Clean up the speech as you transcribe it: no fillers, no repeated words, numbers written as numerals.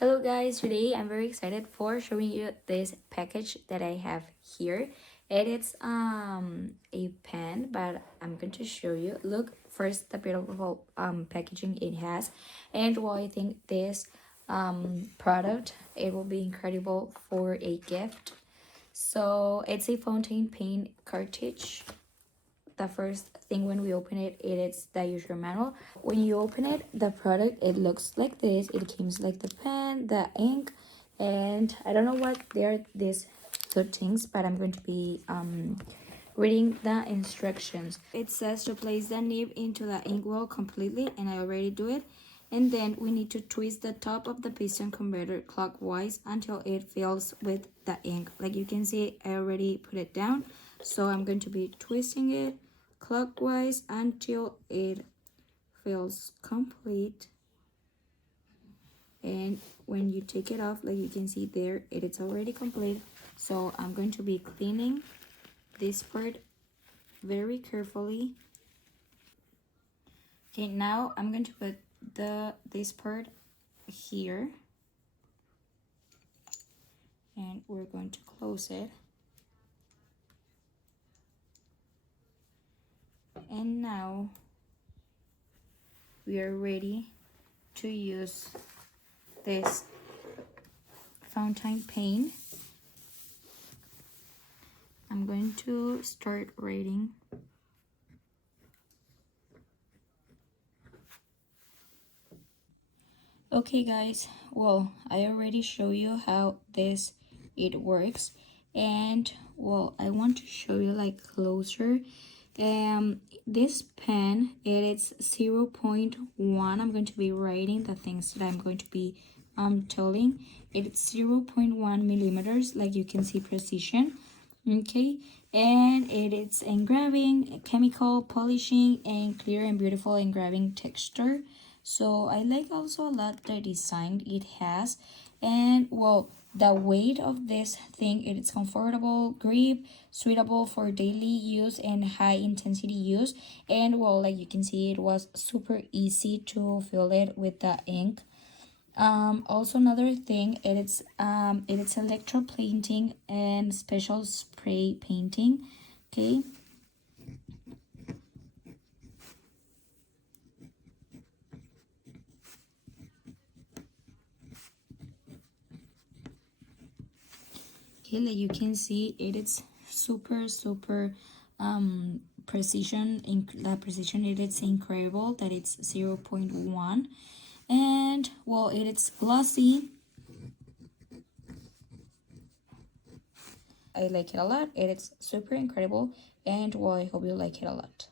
Hello guys, today I'm very excited for showing you this package that I have here. It's a pen, but I'm going to show you. Look first the beautiful packaging it has, and well, I think this product, it will be incredible for a gift. So it's a fountain pen cartridge. The first thing when we open it, it is the user manual. When you open it, the product, it looks like this. It comes like the pen, the ink, and I don't know what they're these two things, but I'm going to be reading the instructions. It says to place the nib into the inkwell completely, and I already do it. And then we need to twist the top of the piston converter clockwise until it fills with the ink. Like you can see, I already put it down, so I'm going to be twisting it clockwise until it feels complete. And when you take it off, like you can see there, it is already complete. So I'm going to be cleaning this part very carefully. Okay, now I'm going to put this part here, and we're going to close it. And now we are ready to use this fountain pen. I'm going to start writing. Okay guys, well, I already show you how it works, and well, I want to show you like closer. This pen, it is 0.1. I'm going to be writing the things that I'm going to be telling. It's 0.1 millimeters, like you can see, precision. Okay, and it is engraving, chemical polishing, and clear and beautiful engraving texture. So I like also a lot the design it has. And well, the weight of this thing, it is comfortable grip, suitable for daily use and high intensity use. And well, like you can see, it was super easy to fill it with the ink. Also another thing, it's electro painting and special spray painting. Okay, like you can see, it is super precision. In the precision, it is incredible that it's 0.1. And well, it is glossy. I like it a lot. It is super incredible, and well, I hope you like it a lot.